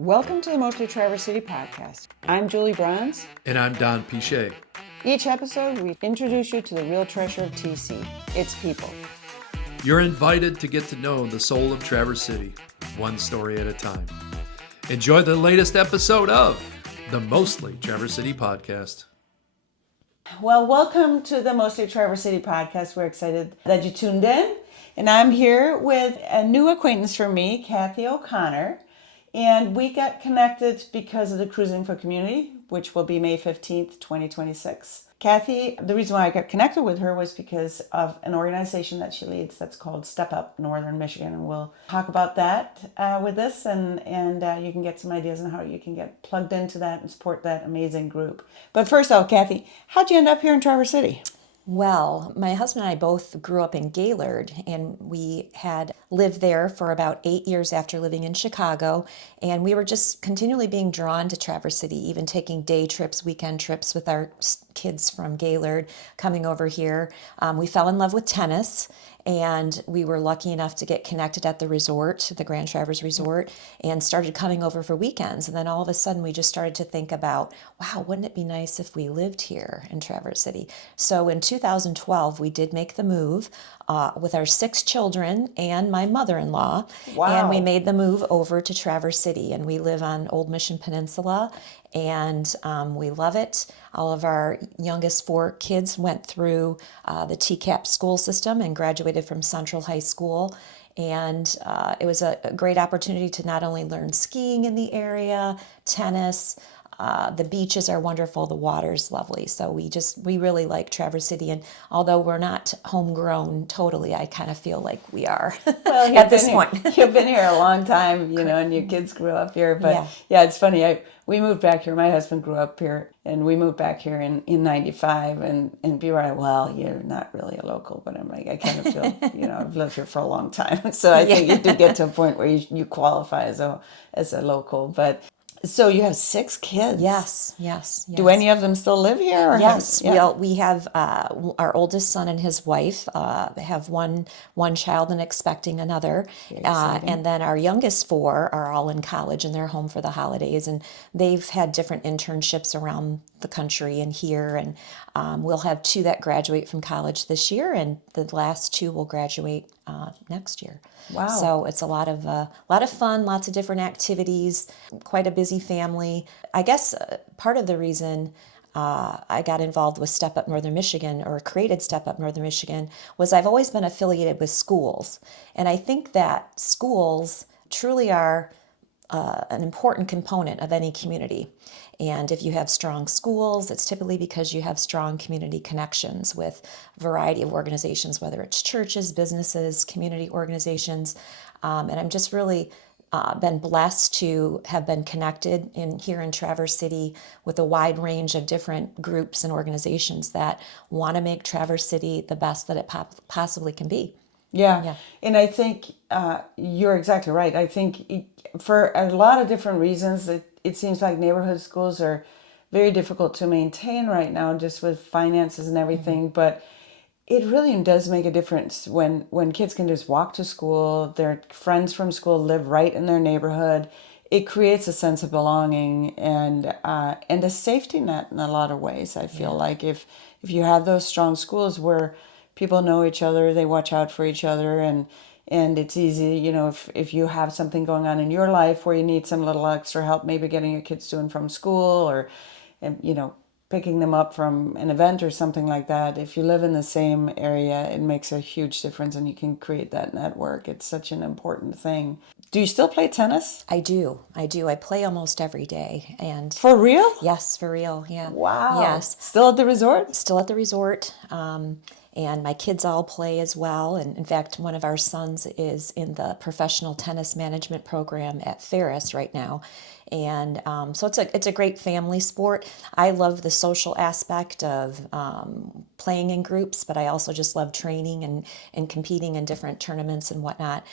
Welcome to the Mostly Traverse City podcast. I'm Julie Bronze. And I'm Don Pichet. Each episode, we introduce you to the real treasure of TC, its people. You're invited to get to know the soul of Traverse City, one story at a time. Enjoy the latest episode of the Mostly Traverse City podcast. Well, welcome to the Mostly Traverse City podcast. We're excited that you tuned in. And I'm here with a new acquaintance for me, Cathy O'Connor. And we got connected because of the Cruising for Community, which will be May 15th, 2026. Cathy, the reason why I got connected with her was because of an organization that she leads that's called Step Up Northern Michigan. And we'll talk about that with this, and you can get some ideas on how you can get plugged into that and support that amazing group. But first off, Cathy, how'd you end up here in Traverse City? Well, my husband and I both grew up in Gaylord, and we had lived there for about 8 years after living in Chicago, and we were just continually being drawn to Traverse City, even taking day trips, weekend trips with our kids from Gaylord coming over here. We fell in love with tennis, and we were lucky enough to get connected at the resort, the Grand Traverse Resort, and started coming over for weekends. And then all of a sudden we just started to think about, wow, wouldn't it be nice if we lived here in Traverse City? So in 2012, we did make the move with our 6 children and my mother-in-law. Wow. And we made the move over to Traverse City, and we live on Old Mission Peninsula, and we love it. All of our youngest 4 kids went through the TCAP school system and graduated from Central High School. And it was a great opportunity to not only learn skiing in the area, tennis. The beaches are wonderful. The water's lovely. So we really like Traverse City. And although we're not homegrown totally, I kind of feel like we are Well, at this point. You've been here a long time, and your kids grew up here. But yeah it's funny. We moved back here. My husband grew up here, and we moved back here in 95. And people are like, well, you're not really a local. But I'm like, I kind of feel, I've lived here for a long time. So I think you do get to a point where you qualify as a local. But so you have 6 kids. Yes. Do any of them still live here? Or Yes, we have our oldest son and his wife have one child and expecting another, and then our youngest 4 are all in college and they're home for the holidays, and they've had different internships around the country and here, and we'll have 2 that graduate from college this year, and the last 2 will graduate next year. Wow! So it's a lot of fun, lots of different activities, quite a busy family. I guess part of the reason I got involved with Step Up Northern Michigan, or created Step Up Northern Michigan, was I've always been affiliated with schools, and I think that schools truly are an important component of any community. And if you have strong schools, it's typically because you have strong community connections with a variety of organizations, whether it's churches, businesses, community organizations. And I'm just really been blessed to have been connected here in Traverse City with a wide range of different groups and organizations that want to make Traverse City the best that it possibly can be. Yeah. And I think you're exactly right. I think for a lot of different reasons, it seems like neighborhood schools are very difficult to maintain right now, just with finances and everything. Mm-hmm. But it really does make a difference when kids can just walk to school, their friends from school live right in their neighborhood. It creates a sense of belonging and a safety net in a lot of ways. I feel like if you have those strong schools where people know each other, they watch out for each other, and it's easy, if you have something going on in your life where you need some little extra help, maybe getting your kids to and from school, or picking them up from an event or something like that. If you live in the same area, it makes a huge difference, and you can create that network. It's such an important thing. Do you still play tennis? I do. I play almost every day. And for real? Yes, for real. Yeah. Wow. Yes. Still at the resort? Still at the resort. And my kids all play as well. And in fact, one of our sons is in the professional tennis management program at Ferris right now. And so it's a great family sport. I love the social aspect of playing in groups, but I also just love training and competing in different tournaments and whatnot.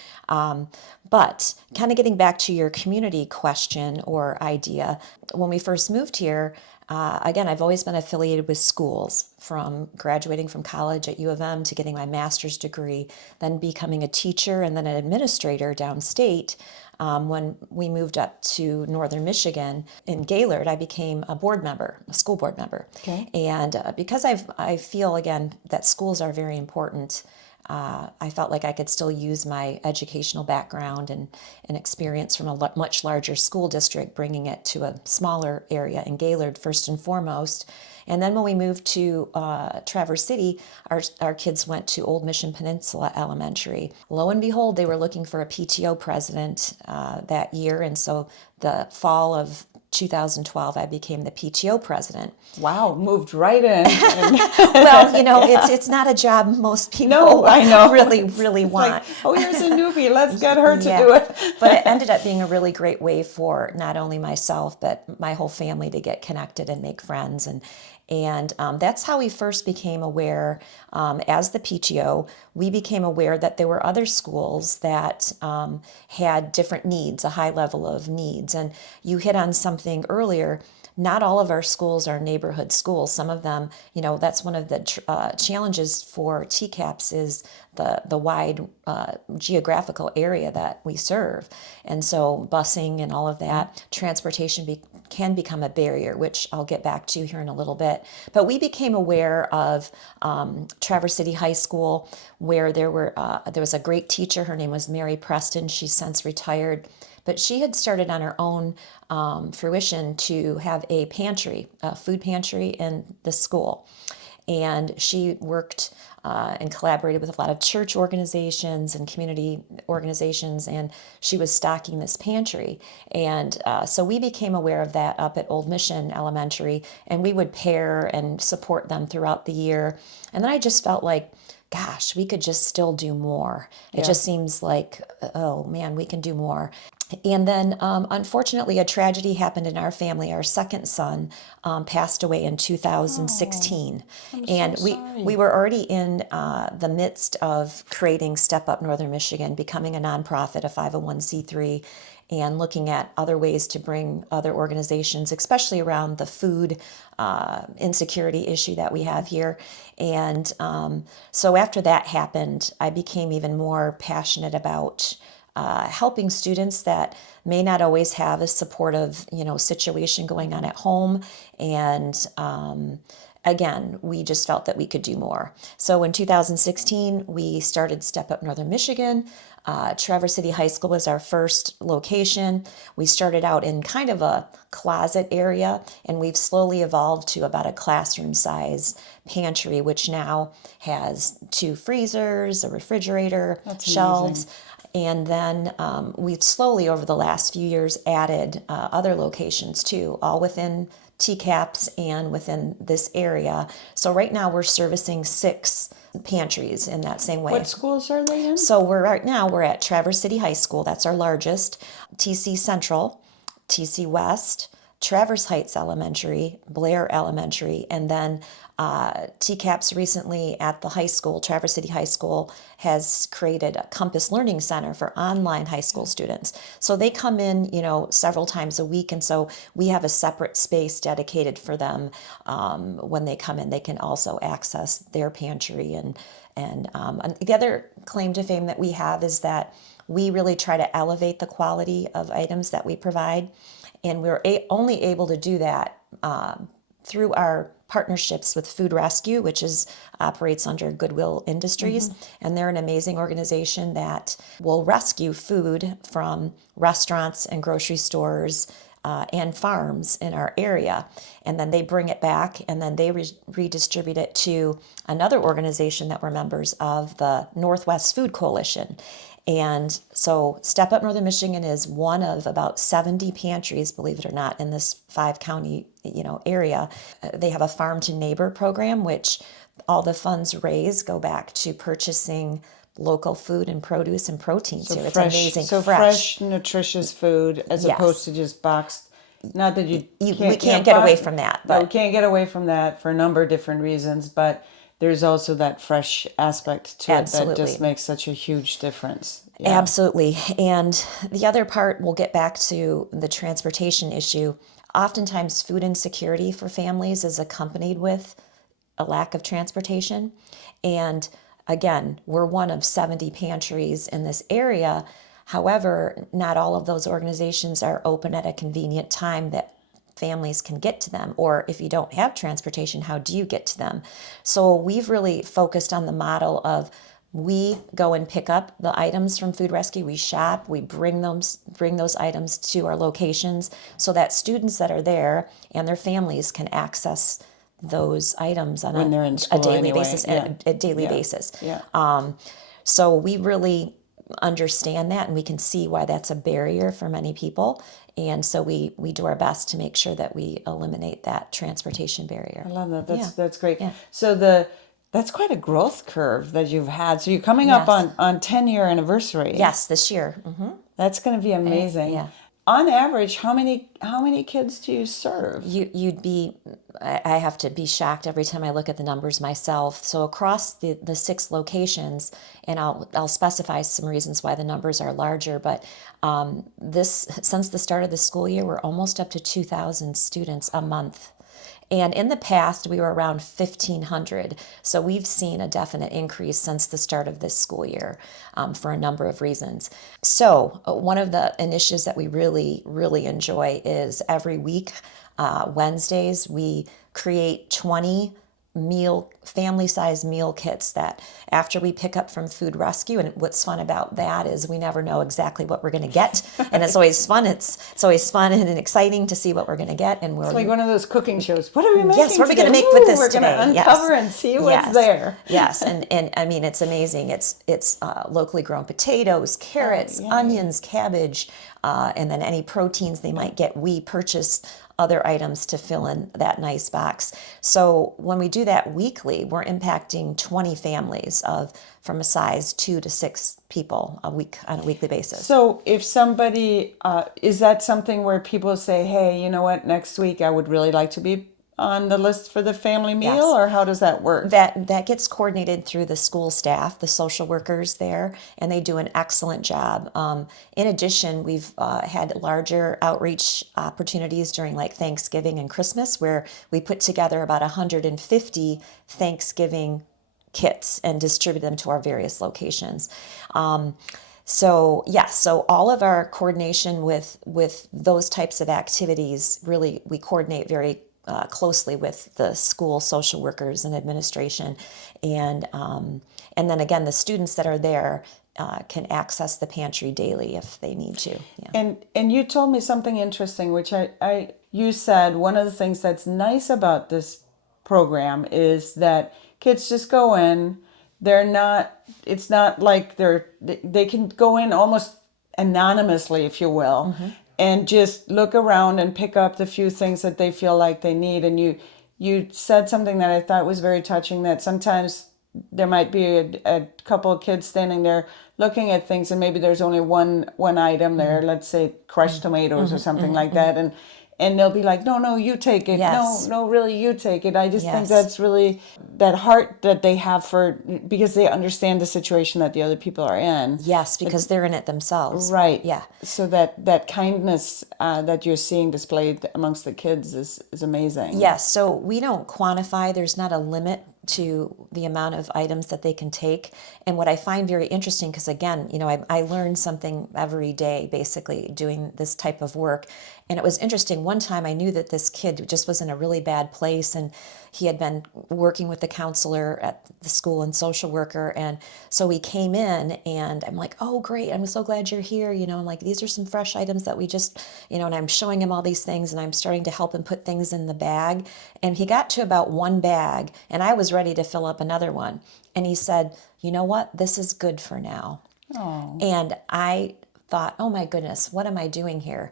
But kind of getting back to your community question or idea, when we first moved here, Again, I've always been affiliated with schools, from graduating from college at U of M to getting my master's degree, then becoming a teacher and then an administrator downstate. When we moved up to northern Michigan in Gaylord, I became a board member, a school board member. Okay. And because I feel, again, that schools are very important, I felt like I could still use my educational background and experience from a much larger school district, bringing it to a smaller area in Gaylord first and foremost. And then when we moved to Traverse City, our kids went to Old Mission Peninsula Elementary. Lo and behold, they were looking for a PTO president that year. And so the fall of 2012, I became the PTO president. Wow, moved right in. Well, it's not a job most people No, I know. really It's want. like, oh, here's a newbie. Let's get her to do it. But it ended up being a really great way for not only myself, but my whole family to get connected and make friends. And that's how we first became aware, as the PTO, we became aware that there were other schools that had different needs, a high level of needs. And you hit on something earlier. Not all of our schools are neighborhood schools. Some of them, that's one of the challenges for TCAPS is the wide geographical area that we serve. And so busing and all of that, transportation can become a barrier, which I'll get back to here in a little bit. But we became aware of Traverse City High School, where there was a great teacher. Her name was Mary Preston. She's since retired. But she had started on her own fruition to have a pantry, a food pantry in the school. And she worked and collaborated with a lot of church organizations and community organizations, and she was stocking this pantry. And so we became aware of that up at Old Mission Elementary, and we would pair and support them throughout the year. And then I just felt like, gosh, we could just still do more. It just seems like, oh man, we can do more. And then, unfortunately, a tragedy happened in our family. Our second son passed away in 2016. And we were already in the midst of creating Step Up Northern Michigan, becoming a nonprofit, a 501c3, and looking at other ways to bring other organizations, especially around the food insecurity issue that we have here. And so after that happened, I became even more passionate about helping students that may not always have a supportive, situation going on at home. And again, we just felt that we could do more. So in 2016, we started Step Up Northern Michigan. Traverse City High School was our first location. We started out in kind of a closet area, and we've slowly evolved to about a classroom size pantry, which now has 2 freezers, a refrigerator, shelves. Amazing. And then we've slowly, over the last few years, added other locations too, all within TCAPS and within this area. So right now we're servicing 6 pantries in that same way. What schools are they in? So right now we're at Traverse City High School. That's our largest. TC Central, TC West, Traverse Heights Elementary, Blair Elementary, and then TCAPS recently at the high school, Traverse City High School, has created a Compass Learning Center for online high school students. So they come in, several times a week, and so we have a separate space dedicated for them. When they come in, they can also access their pantry. And the other claim to fame that we have is that we really try to elevate the quality of items that we provide. And we're only able to do that through our partnerships with Food Rescue, which operates under Goodwill Industries. And they're an amazing organization that will rescue food from restaurants and grocery stores and farms in our area. And then they bring it back, and then they redistribute it to another organization that we're members of, the Northwest Food Coalition. And so Step Up Northern Michigan is one of about 70 pantries, believe it or not, in this 5-county area. They have a farm to neighbor program, which all the funds raised go back to purchasing local food and produce and proteins here. It's amazing. So fresh, nutritious food as opposed to just boxed. Not that we can't get away from that. But we can't get away from that for a number of different reasons. But there's also that fresh aspect to it that just makes such a huge difference. Yeah. Absolutely. And the other part, we'll get back to the transportation issue. Oftentimes, food insecurity for families is accompanied with a lack of transportation. And again, we're one of 70 pantries in this area. However, not all of those organizations are open at a convenient time that families can get to them. Or if you don't have transportation, how do you get to them? So we've really focused on the model of we go and pick up the items from Food Rescue. We shop. We bring those items to our locations so that students that are there and their families can access those items on When they're in a school daily anyway. basis. Yeah. A daily Yeah. basis. Yeah. So we really understand that, and we can see why that's a barrier for many people. And so we do our best to make sure that we eliminate that transportation barrier. I love that. Yeah. That's great. Yeah. So that's quite a growth curve that you've had. So you're coming up Yes. on 10-year anniversary. Yes, this year. That's going to be amazing. Yeah. On average, how many kids do you serve? You'd be, I have to be shocked every time I look at the numbers myself. So across the 6 locations, and I'll specify some reasons why the numbers are larger, but since the start of the school year, we're almost up to 2,000 students a month. And in the past, we were around 1,500. So we've seen a definite increase since the start of this school year for a number of reasons. So one of the initiatives that we really, really enjoy is every week, Wednesdays, we create 20 family-sized meal kits that after we pick up from Food Rescue. And what's fun about that is we never know exactly what we're going to get, and it's always fun. It's always fun and exciting to see what we're going to get. And It's like one of those cooking shows. What are we making? Yes, what are we today? going to make with Ooh, this we're today? going to uncover and see what's there. Yes, and I mean, it's amazing. It's locally grown potatoes, carrots, onions, cabbage, and then any proteins they might get. We purchase other items to fill in that nice box. So when we do that weekly, we're impacting 20 families from a size 2 to 6 people on a weekly basis. So if somebody, is that something where people say, hey, you know what, next week I would really like to be on the list for the family meal, Yes. or how does that work? That gets coordinated through the school staff, the social workers there, and they do an excellent job. In addition, we've had larger outreach opportunities during like Thanksgiving and Christmas, where we put together about 150 Thanksgiving kits and distribute them to our various locations. So all of our coordination with those types of activities, really we coordinate very closely with the school social workers and administration, and then again the students that are there can access the pantry daily if they need to. Yeah. And you told me something interesting, which you said one of the things that's nice about this program is that kids just go in. It's not like they can go in almost anonymously, if you will, and just look around and pick up the few things that they feel like they need. And you said something that I thought was very touching, that sometimes there might be a couple of kids standing there looking at things, and maybe there's only one item there, let's say crushed tomatoes or something like that, and they'll be like, no, you take it. Yes. No, really, you take it. I just think Yes. that's really that heart that they have because they understand the situation that the other people are in. Yes, because they're in it themselves. Right. Yeah. So that kindness that you're seeing displayed amongst the kids is amazing. Yes. So we don't quantify. There's not a limit to the amount of items that they can take. And what I find very interesting, because again, I learn something every day basically doing this type of work. And it was interesting. One time I knew that this kid just was in a really bad place, and he had been working with the counselor at the school and social worker. And so we came in, and I'm like, oh, great. I'm so glad you're here. I'm like, these are some fresh items that we just, and I'm showing him all these things, and I'm starting to help him put things in the bag. And he got to about one bag, and I was ready to fill up another one. And he said, you know what? This is good for now. Oh. And I thought, oh my goodness, what am I doing here?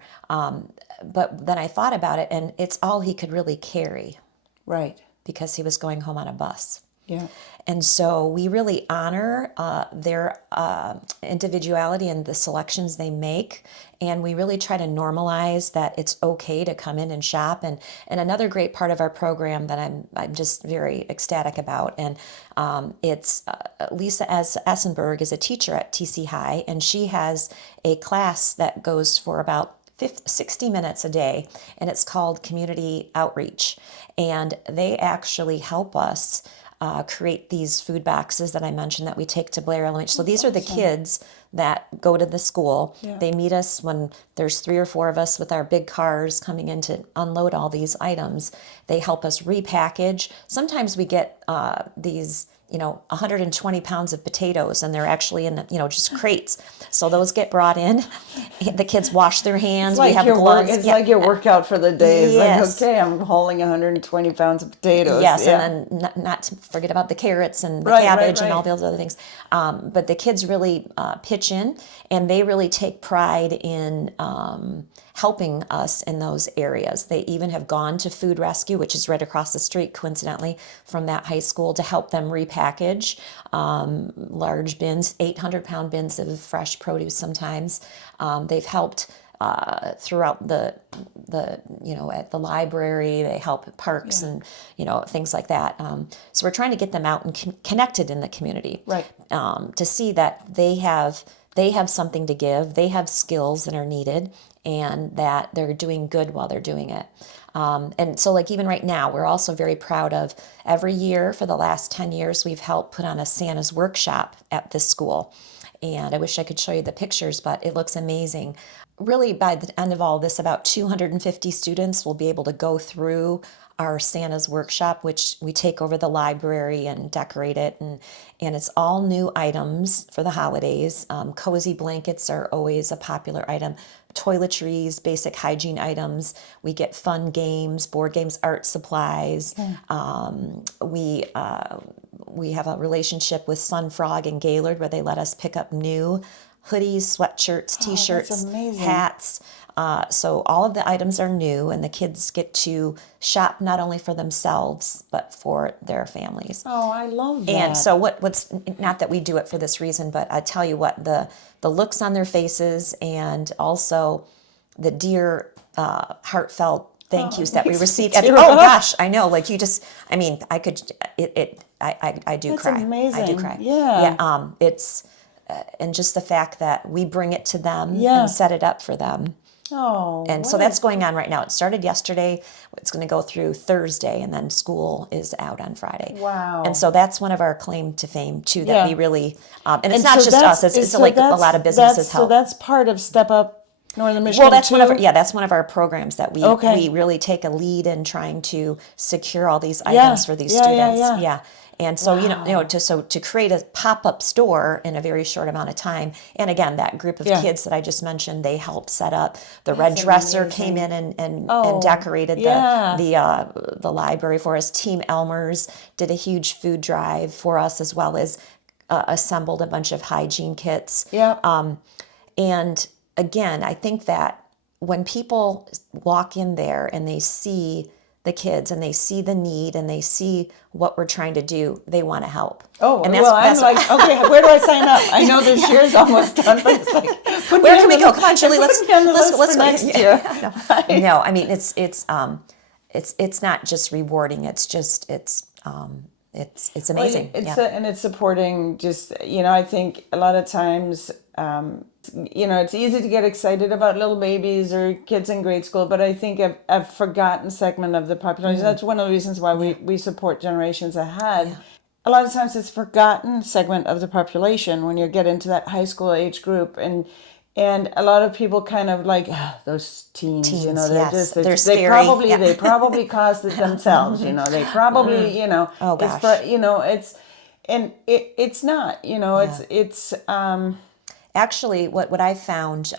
But then I thought about it, and it's all he could really carry. Right. Because he was going home on a bus. Yeah. And so we really honor their individuality and the selections they make. And we really try to normalize that it's okay to come in and shop. And another great part of our program that I'm just very ecstatic about, and it's Lisa Essenberg is a teacher at TC High, and she has a class that goes for about 60 minutes a day, and it's called Community Outreach. And they actually help us create these food boxes that I mentioned that we take to Blair Elementary. So these are the kids that go to the school. Yeah. They meet us when there's 3 or 4 of us with our big cars coming in to unload all these items. They help us repackage. Sometimes we get these 120 pounds of potatoes, and they're actually in, just crates. So those get brought in. The kids wash their hands. It's like we have your gloves. It's like your workout for the day. It's Yes. like, okay, I'm hauling 120 pounds of potatoes. Yes, Yeah. and then not to forget about the carrots and the Right, cabbage right. and all those other things. But the kids really pitch in, and they really take pride in helping us in those areas. They even have gone to Food Rescue, which is right across the street, coincidentally, from that high school, to help them repackage large bins, 800-pound bins of fresh produce sometimes. They've helped throughout the at the library. They help at parks and things like that. So we're trying to get them out and connected in the community, Right. To see that they have something to give. They have skills that are needed, and that they're doing good while they're doing it. And so, like, even right now, we're also very proud of every year for the last 10 years, we've helped put on a Santa's workshop at this school. And I wish I could show you the pictures, but it looks amazing. Really, by the end of all this, about 250 students will be able to go through our Santa's workshop, which we take over the library and decorate it. And it's all new items for the holidays. Cozy blankets are always a popular item. Toiletries, basic hygiene items. We get fun games, board games, art supplies. We have a relationship with Sun Frog and Gaylord where they let us pick up new hoodies, sweatshirts, t-shirts, that's amazing. hats. So all of the items are new, and the kids get to shop not only for themselves but for their families. Oh, I love that. And so what's not that we do it for this reason, but I tell you what, the looks on their faces, and also the dear heartfelt thank yous that we received. Oh gosh, I know. Like, you just, I mean, I could, I do That's cry. amazing. I do cry. Yeah. Yeah. It's, and just the fact that we bring it to them Yeah. and set it up for them. Oh. And so that's going on right now. It started yesterday. It's going to go through Thursday, and then school is out on Friday. Wow. And so that's one of our claim to fame too, that Yeah. we really, and it's And not so just us. It's so like a that's- lot of businesses help. So that's part of Step Up Northern Michigan. Well, that's too? that's one of our programs that we Okay. we really take a lead in trying to secure all these items for these students. Yeah. And so to create a pop-up store in a very short amount of time, and again, that group of Yeah. kids that I just mentioned, they helped set up. The Red Dresser amazing. came in and Oh, decorated yeah. the library for us. Team Elmer's did a huge food drive for us, as well as assembled a bunch of hygiene kits. Yeah. And again, I think that when people walk in there and they see the kids and they see the need and they see what we're trying to do, they want to help. Oh, and well, I'm like, okay, where do I sign up? I know this year's almost done, but it's like, where can we go? Come on, Julie, let's put me on the list let's for go. next year. No, I mean, it's not just rewarding. It's just it's amazing. And it's supporting just, I think a lot of times, it's easy to get excited about little babies or kids in grade school, but I think a forgotten segment of the population, that's one of the reasons why we support Generations Ahead. Yeah. A lot of times it's forgotten segment of the population when you get into that high school age group, and a lot of people kind of like, those teens, they're just, they're scary. They probably caused it themselves, they probably, Oh gosh. It's not, it's Actually, what I've found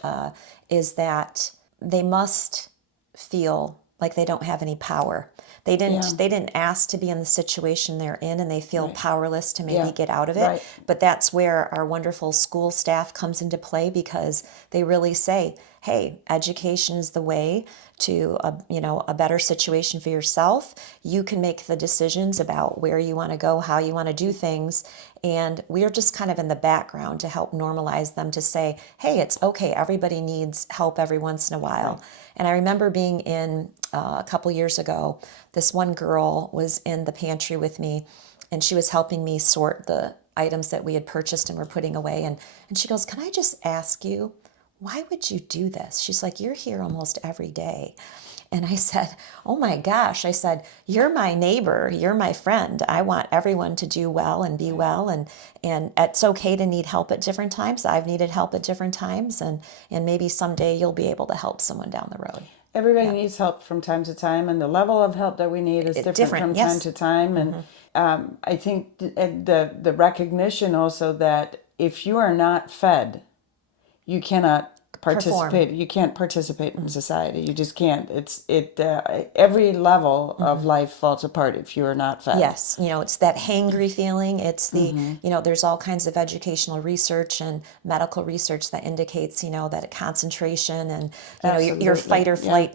is that they must feel like they don't have any power. Yeah. They didn't ask to be in the situation they're in, and they feel powerless to maybe Yeah. get out of it. Right. But that's where our wonderful school staff comes into play, because they really say, hey, education is the way to a better situation for yourself. You can make the decisions about where you want to go, how you want to do things, and we're just kind of in the background to help normalize them, to say, hey, it's okay, everybody needs help every once in a while. Right. And I remember being in a couple years ago, this one girl was in the pantry with me, and she was helping me sort the items that we had purchased and were putting away. And she goes, can I just ask you, why would you do this? She's like, you're here almost every day. And I said, oh my gosh, I said, you're my neighbor, you're my friend. I want everyone to do well and be well. And it's okay to need help at different times. I've needed help at different times. And maybe someday you'll be able to help someone down the road. Everybody needs help from time to time, and the level of help that we need is different from time to time. And I think the recognition also that if you are not fed, you cannot participate. You can't participate in society. You just can't. Every level of life falls apart if you are not fed. Yes, it's that hangry feeling. It's the, there's all kinds of educational research and medical research that indicates, that a concentration and, your fight or flight,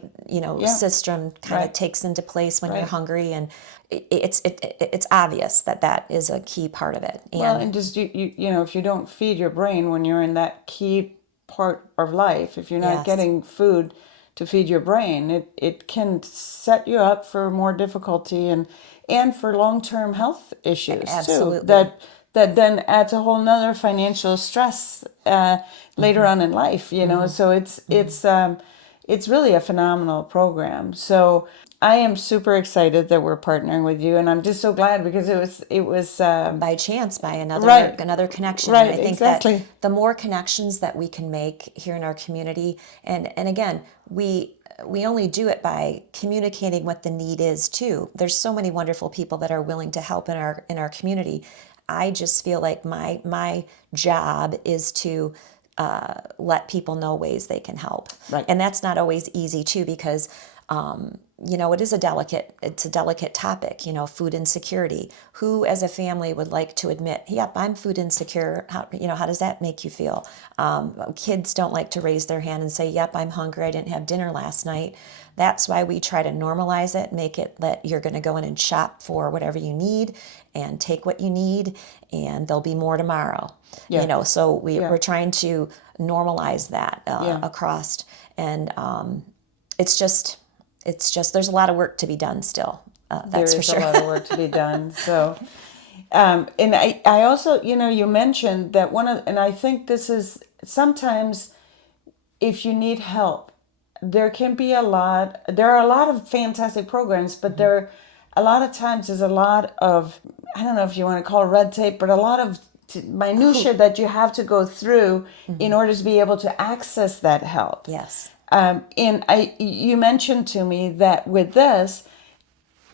system kind of takes into place when you're hungry. And it's obvious that is a key part of it. And just, if you don't feed your brain when you're in that key part of life, if you're not getting food to feed your brain, it can set you up for more difficulty and for long-term health issues. Absolutely. Too. That then adds a whole nother financial stress later on in life, so it's really a phenomenal program. So I am super excited that we're partnering with you, and I'm just so glad because it was by chance, by another connection. Right, and I think exactly. that the more connections that we can make here in our community, and again, we only do it by communicating what the need is too. There's so many wonderful people that are willing to help in our community. I just feel like my job is to let people know ways they can help. Right. And that's not always easy too, because it is a delicate topic, food insecurity. Who as a family would like to admit, yep, I'm food insecure? How does that make you feel? Kids don't like to raise their hand and say, yep, I'm hungry, I didn't have dinner last night. That's why we try to normalize it, make it that you're going to go in and shop for whatever you need and take what you need, and there'll be more tomorrow. Yeah. So we're trying to normalize that across, and it's just there's a lot of work to be done still. That's for sure. There is a lot of work to be done. So, and I also, you mentioned that and I think this is sometimes if you need help, there are a lot of fantastic programs, but a lot of times there's a lot of, I don't know if you want to call it red tape, but a lot of minutia that you have to go through in order to be able to access that help. Yes. And you mentioned to me that with this,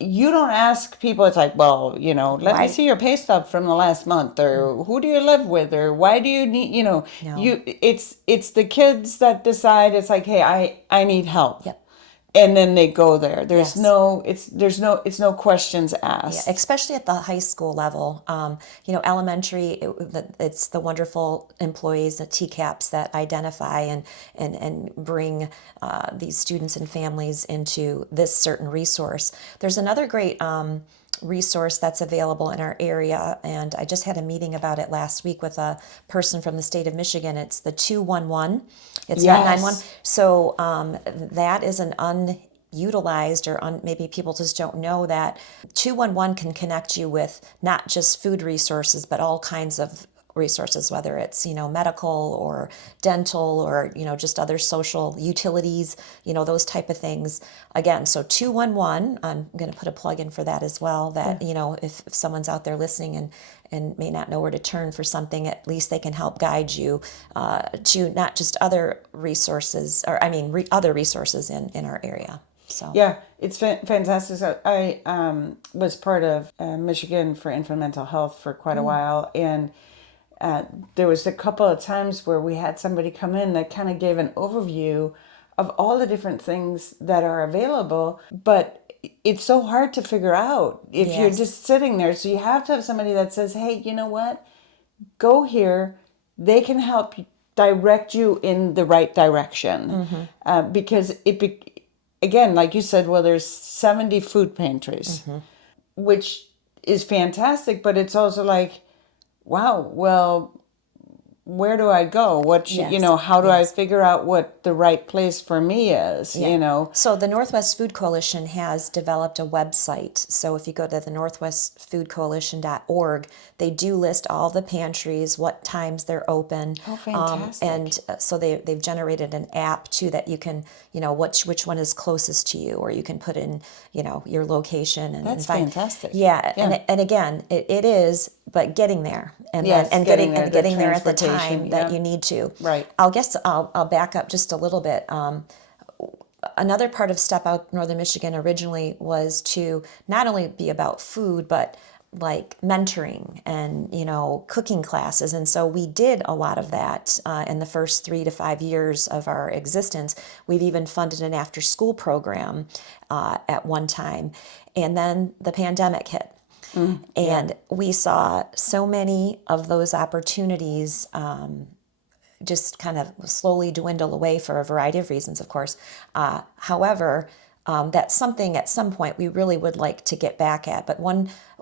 you don't ask people, it's like, well, let me see your pay stub from the last month, or who do you live with, or why do you need, No. it's the kids that decide, it's like, hey, I need help. Yep. And then they go there. There's Yes. no questions asked. Yeah, especially at the high school level. Elementary, it's the wonderful employees at TCAPS that identify and bring these students and families into this certain resource. There's another great resource that's available in our area, and I just had a meeting about it last week with a person from the state of Michigan. It's the 211. It's not 911. So that is an unutilized, or maybe people just don't know that 211 can connect you with not just food resources, but all kinds of resources, whether it's medical or dental or just other social utilities, those type of things. Again, so 211, I'm going to put a plug in for that as well, that if someone's out there listening and may not know where to turn for something, at least they can help guide you to not just other resources, or other resources in our area. So yeah, it's fantastic. So I was part of Michigan for Infant Mental Health for quite a while, and there was a couple of times where we had somebody come in that kind of gave an overview of all the different things that are available, but it's so hard to figure out if you're Yes. just sitting there. So you have to have somebody that says, hey, you know what? Go here. They can help direct you in the right direction. Because again, like you said, well, there's 70 food pantries, which is fantastic, but it's also like, wow, well, where do I go? Yes. How do I Yes. figure out what the right place for me is, Yeah. So the Northwest Food Coalition has developed a website. So if you go to the northwestfoodcoalition.org, they do list all the pantries, what times they're open. Oh, fantastic. And so they've generated an app too that you can, which one is closest to you, or you can put in, your location and That's find. fantastic. Yeah. Yeah. And again, it is, but getting there and Yes, then getting there, the getting there at the transportation, time that yeah. you need to. Right. I'll back up just a little bit. Another part of Step Out Northern Michigan originally was to not only be about food, but like mentoring and cooking classes. And so we did a lot of that in the first 3 to 5 years of our existence. We've even funded an after school program at one time, and then the pandemic hit. And we saw so many of those opportunities just kind of slowly dwindle away for a variety of reasons, of course. However, that's something at some point we really would like to get back at. But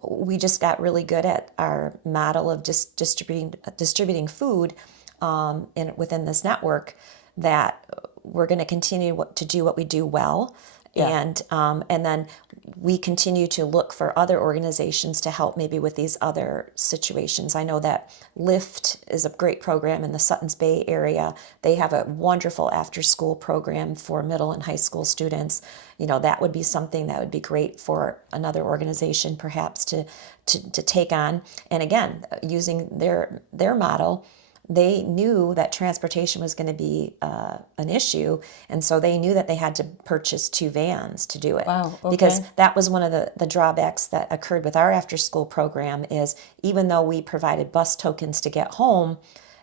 we just got really good at our model of just distributing food within this network, that we're going to continue to do what we do well. Yeah. And then we continue to look for other organizations to help maybe with these other situations. I know that LIFT is a great program in the Suttons Bay area. They have a wonderful after-school program for middle and high school students. That would be something that would be great for another organization perhaps to take on. And again, using their model, they knew that transportation was going to be an issue, and so they knew that they had to purchase 2 vans to do it. Wow, okay. Because that was one of the drawbacks that occurred with our after-school program, is even though we provided bus tokens to get home,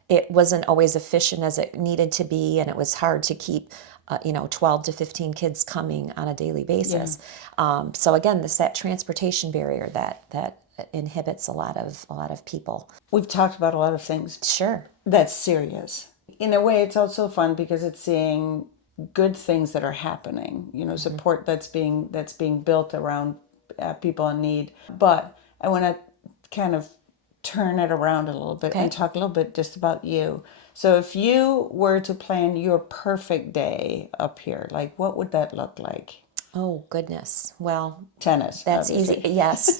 it wasn't always efficient as it needed to be, and it was hard to keep 12 to 15 kids coming on a daily basis. So again, that transportation barrier that inhibits a lot of people. We've talked about a lot of things. Sure. That's serious. In a way, it's also fun because it's seeing good things that are happening. Support that's being built around people in need. But I want to kind of turn it around a little bit and talk a little bit just about you. So if you were to plan your perfect day up here, like what would that look like? Oh, goodness. Well, Tennis. that's obviously. easy.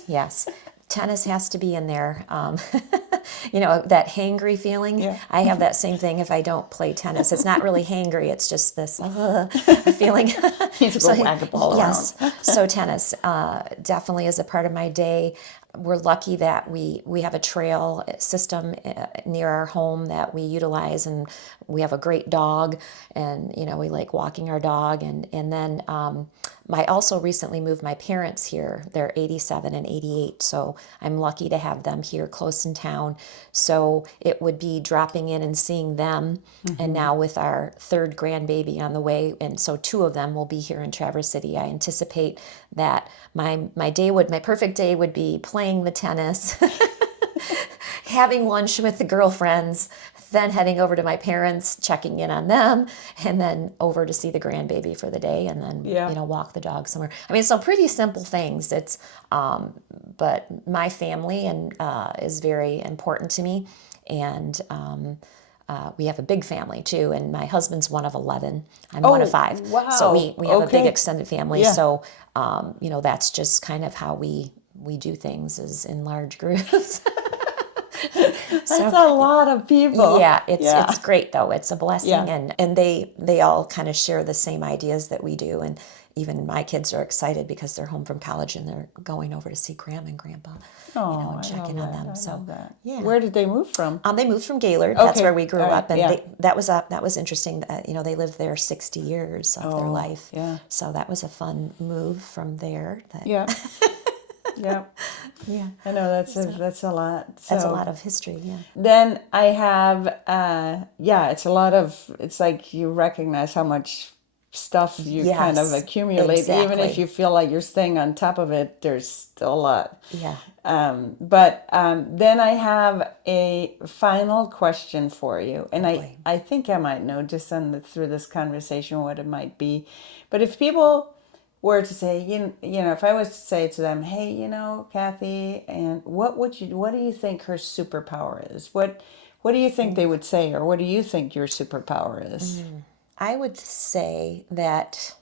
Yes. Tennis has to be in there. That hangry feeling. Yeah. I have that same thing if I don't play tennis. It's not really hangry. It's just this feeling. You have to go whack a ball yes. around. So tennis definitely is a part of my day. We're lucky that we have a trail system near our home that we utilize, and we have a great dog, and we like walking our dog, and then I also recently moved my parents here. They're 87 and 88, so I'm lucky to have them here close in town. So it would be dropping in and seeing them, and now with our 3rd grandbaby on the way, and so 2 of them will be here in Traverse City. I anticipate that my perfect day would be playing the tennis, having lunch with the girlfriends, then heading over to my parents, checking in on them, and then over to see the grandbaby for the day, and then walk the dog somewhere. I mean, so pretty simple things. It's but my family is very important to me, and we have a big family too, and my husband's one of 11. I'm one of 5. Wow. So we have a big Okay. extended family. Yeah. So that's just kind of how we do things, is in large groups. That's a lot of people. Yeah, it's great though. It's a blessing, Yeah. and they all kind of share the same ideas that we do, and even my kids are excited because they're home from college and they're going over to see Grandma and Grandpa, and checking on them. So yeah. Where did they move from? They moved from Gaylord. That's Okay. where we grew All right. up, and Yeah. that was interesting. They lived there 60 years of their life. Yeah. So that was a fun move from there. Yeah. Yeah. Yeah. I know that's a lot. That's a So lot of history. Yeah. then I have it's a lot of, it's like you recognize how much stuff you kind of Yes, accumulate. Even if exactly. you feel like you're staying on top of it, there's still a lot. Yeah. But then I have a final question for you, and Oh I, boy. I think I might know just through this conversation what it might be. But if people were to say, if I was to say to them, hey, Cathy, and what do you think her superpower is? What do you think they would say, or what do you think your superpower is? I would say that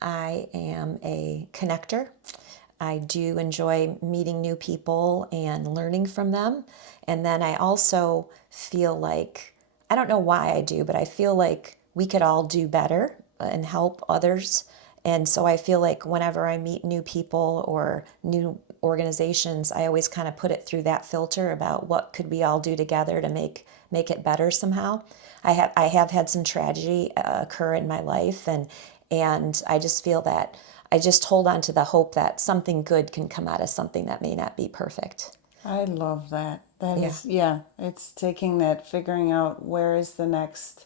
I am a connector. I do enjoy meeting new people and learning from them. And then I also feel like, I don't know why I do, but I feel like we could all do better and help others. And so I feel like whenever I meet new people or new organizations, I always kind of put it through that filter about what could we all do together to make it better somehow. I have had some tragedy occur in my life, and I just feel that I just hold on to the hope that something good can come out of something that may not be perfect. I love that. That Yeah. is, yeah, it's taking that, figuring out where is the next,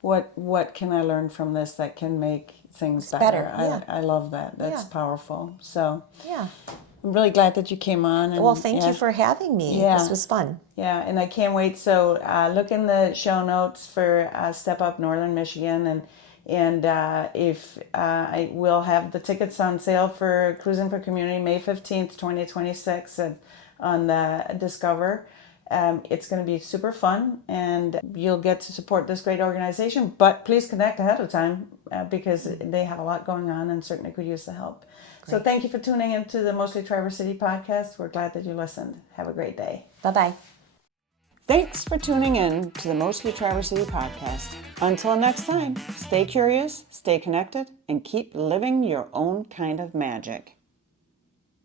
what can I learn from this that can make things It's better. better. Yeah. I love that. That's Yeah. powerful. So Yeah. I'm really glad that you came on, Well, and thank you yeah, for having me. This yeah, was fun. yeah, and I can't wait. So look in the show notes for Step Up Northern Michigan, and if I will have the tickets on sale for Cruising for Community May 15th, 2026, on the Discover. It's going to be super fun, and you'll get to support this great organization. But please connect ahead of time because they have a lot going on and certainly could use the help. So Great. thank you for tuning into the Mostly Traverse City podcast. We're glad that you listened. Have a great day. Bye-bye. Thanks for tuning in to the Mostly Traverse City podcast. Until next time, stay curious, stay connected, and keep living your own kind of magic.